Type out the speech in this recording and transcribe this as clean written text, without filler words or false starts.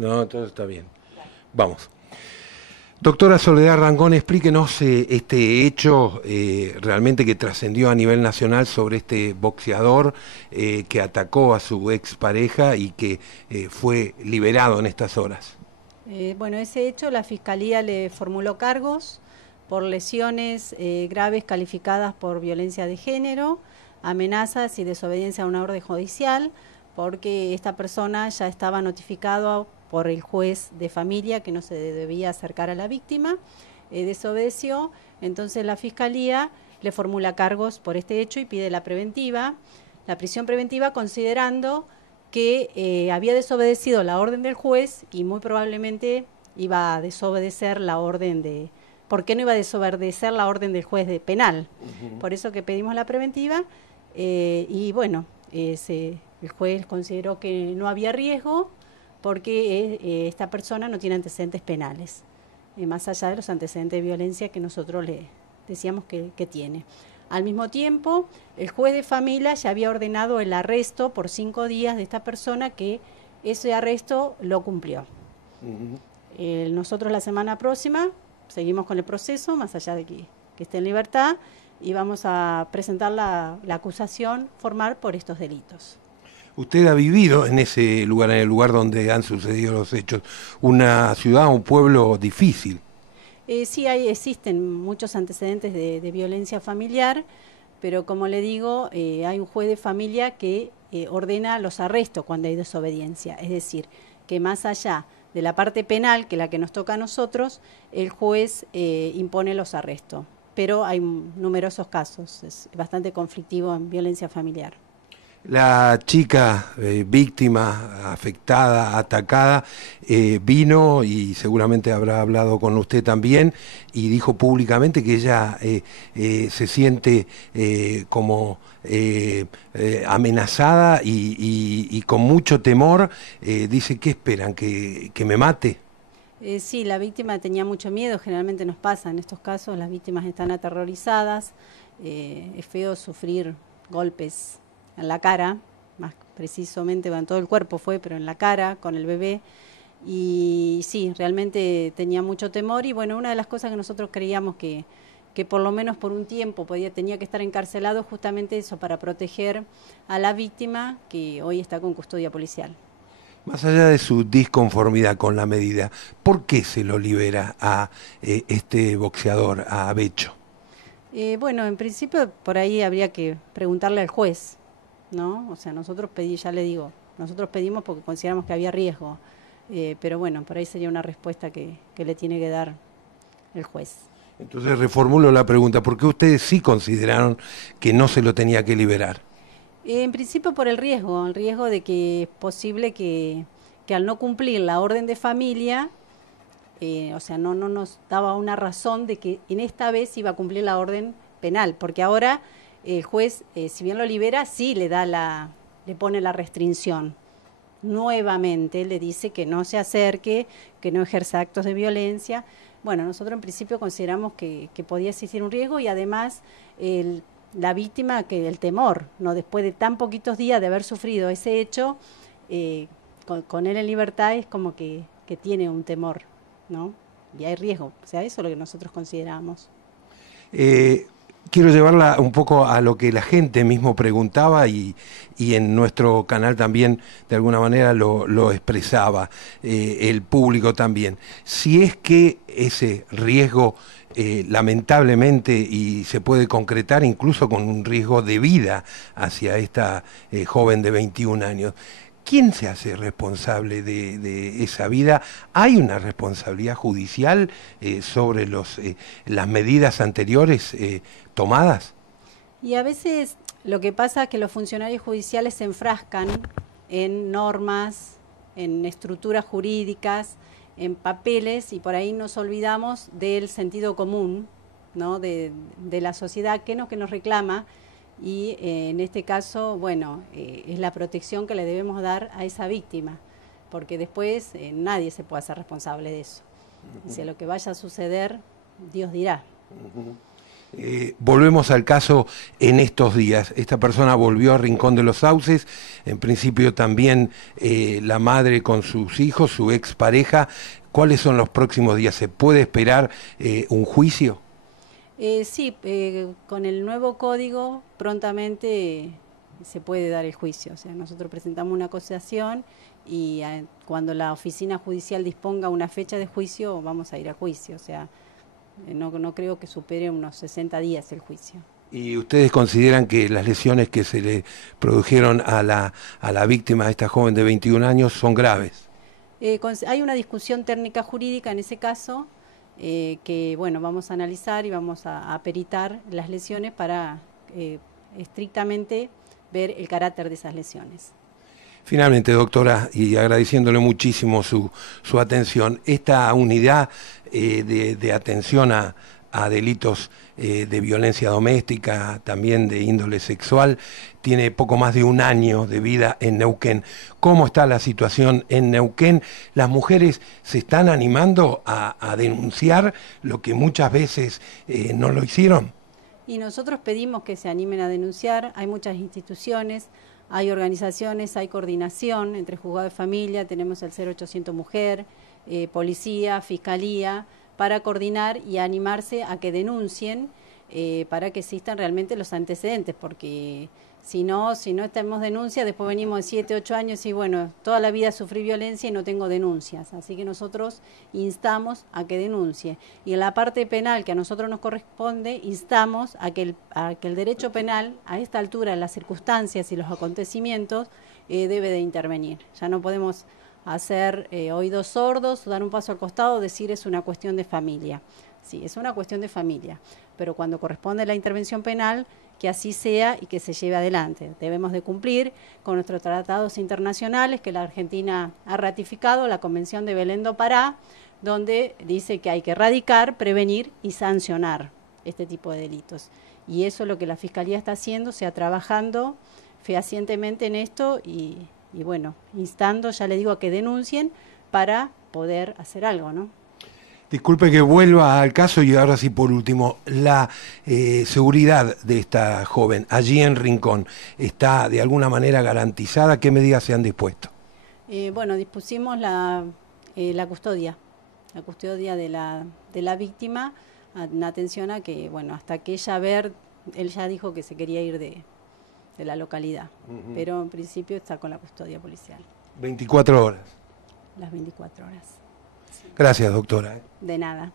No, todo está bien. Vamos. Doctora Soledad Rangón, explíquenos este hecho realmente que trascendió a nivel nacional sobre este boxeador que atacó a su expareja y que fue liberado en estas horas. Bueno, ese hecho la Fiscalía le formuló cargos por lesiones graves calificadas por violencia de género, amenazas y desobediencia a una orden judicial, porque esta persona ya estaba notificado por el juez de familia que no se debía acercar a la víctima, desobedeció, entonces la Fiscalía le formula cargos por este hecho y pide la prisión preventiva considerando que había desobedecido la orden del juez y muy probablemente iba a desobedecer la orden de... ¿Por qué no iba a desobedecer la orden del juez de penal? Por eso que pedimos la preventiva y bueno, el juez consideró que no había riesgo porque esta persona no tiene antecedentes penales, más allá de los antecedentes de violencia que nosotros le decíamos que tiene. Al mismo tiempo, el juez de familia ya había ordenado el arresto por 5 días de esta persona, que ese arresto lo cumplió. Nosotros la semana próxima seguimos con el proceso, más allá de que esté en libertad, y vamos a presentar la acusación formal por estos delitos. Usted ha vivido en ese lugar, en el lugar donde han sucedido los hechos, una ciudad, un pueblo difícil. Sí, existen muchos antecedentes de violencia familiar, pero como le digo, hay un juez de familia que ordena los arrestos cuando hay desobediencia. Es decir, que más allá de la parte penal, que es la que nos toca a nosotros, el juez impone los arrestos. Pero hay numerosos casos, es bastante conflictivo en violencia familiar. La chica víctima, afectada, atacada, vino y seguramente habrá hablado con usted también y dijo públicamente que ella se siente como amenazada y con mucho temor. Dice, ¿qué esperan? ¿Que me mate? Sí, la víctima tenía mucho miedo, generalmente nos pasa en estos casos, las víctimas están aterrorizadas, es feo sufrir golpes en la cara, más precisamente, bueno, en todo el cuerpo fue, pero en la cara, con el bebé, y sí, realmente tenía mucho temor, y bueno, una de las cosas que nosotros creíamos que por lo menos por un tiempo tenía que estar encarcelado, justamente eso, para proteger a la víctima, que hoy está con custodia policial. Más allá de su disconformidad con la medida, ¿por qué se lo libera a este boxeador, a Becho? Bueno, en principio por ahí habría que preguntarle al juez, ¿no? O sea, ya le digo, nosotros pedimos porque consideramos que había riesgo, pero bueno, por ahí sería una respuesta que le tiene que dar el juez. Entonces reformulo la pregunta, ¿por qué ustedes sí consideraron que no se lo tenía que liberar? En principio por el riesgo de que es posible que al no cumplir la orden de familia, o sea, no nos daba una razón de que en esta vez iba a cumplir la orden penal, porque ahora el juez, si bien lo libera, sí le pone la restricción. Nuevamente le dice que no se acerque, que no ejerza actos de violencia. Bueno, nosotros en principio consideramos que podía existir un riesgo y además la víctima, que el temor, ¿no? Después de tan poquitos días de haber sufrido ese hecho, con él en libertad es como que tiene un temor, ¿no? Y hay riesgo, o sea, eso es lo que nosotros consideramos. Quiero llevarla un poco a lo que la gente mismo preguntaba y en nuestro canal también de alguna manera lo expresaba, el público también. Si es que ese riesgo lamentablemente y se puede concretar incluso con un riesgo de vida hacia esta joven de 21 años, ¿quién se hace responsable de esa vida? ¿Hay una responsabilidad judicial sobre las medidas anteriores tomadas? Y a veces lo que pasa es que los funcionarios judiciales se enfrascan en normas, en estructuras jurídicas, en papeles, y por ahí nos olvidamos del sentido común, ¿no? de la sociedad, que es lo que nos reclama, y en este caso, bueno, es la protección que le debemos dar a esa víctima, porque después nadie se puede hacer responsable de eso. O sea, lo que vaya a suceder, Dios dirá. Volvemos al caso en estos días. Esta persona volvió a Rincón de los Sauces, en principio también la madre con sus hijos, su expareja. ¿Cuáles son los próximos días? ¿Se puede esperar un juicio? Sí, con el nuevo código prontamente se puede dar el juicio. O sea, nosotros presentamos una acusación y cuando la oficina judicial disponga una fecha de juicio, vamos a ir a juicio. O sea, no creo que supere unos 60 días el juicio. ¿Y ustedes consideran que las lesiones que se le produjeron a la víctima, a esta joven de 21 años, son graves? Hay una discusión técnica jurídica en ese caso, que bueno, vamos a analizar y vamos a peritar las lesiones para estrictamente ver el carácter de esas lesiones. Finalmente, doctora, y agradeciéndole muchísimo su atención, esta unidad de atención a delitos de violencia doméstica, también de índole sexual, tiene poco más de un año de vida en Neuquén. ¿Cómo está la situación en Neuquén? ¿Las mujeres se están animando a denunciar lo que muchas veces no lo hicieron? Y nosotros pedimos que se animen a denunciar. Hay muchas instituciones, hay organizaciones, hay coordinación entre juzgado de familia, tenemos el 0800 Mujer, policía, fiscalía, para coordinar y animarse a que denuncien, para que existan realmente los antecedentes, porque si no tenemos denuncias, después venimos de 7, 8 años y bueno, toda la vida sufrí violencia y no tengo denuncias. Así que nosotros instamos a que denuncie. Y en la parte penal que a nosotros nos corresponde, instamos a que el derecho penal, a esta altura, las circunstancias y los acontecimientos, debe de intervenir. Ya no podemos hacer oídos sordos, dar un paso al costado, decir es una cuestión de familia. Sí, es una cuestión de familia, pero cuando corresponde la intervención penal, que así sea y que se lleve adelante. Debemos de cumplir con nuestros tratados internacionales que la Argentina ha ratificado, la Convención de Belém do Pará, donde dice que hay que erradicar, prevenir y sancionar este tipo de delitos. Y eso es lo que la Fiscalía está haciendo, se ha trabajando fehacientemente en esto y bueno, instando, ya le digo, a que denuncien para poder hacer algo, ¿no? Disculpe que vuelva al caso y ahora sí, por último, la seguridad de esta joven allí en Rincón, ¿está de alguna manera garantizada? ¿Qué medidas se han dispuesto? Bueno, dispusimos la custodia de la víctima, en atención a que, bueno, hasta que él ya dijo que se quería ir de la localidad, pero en principio está con la custodia policial. 24 horas. Las 24 horas. Gracias, doctora. De nada.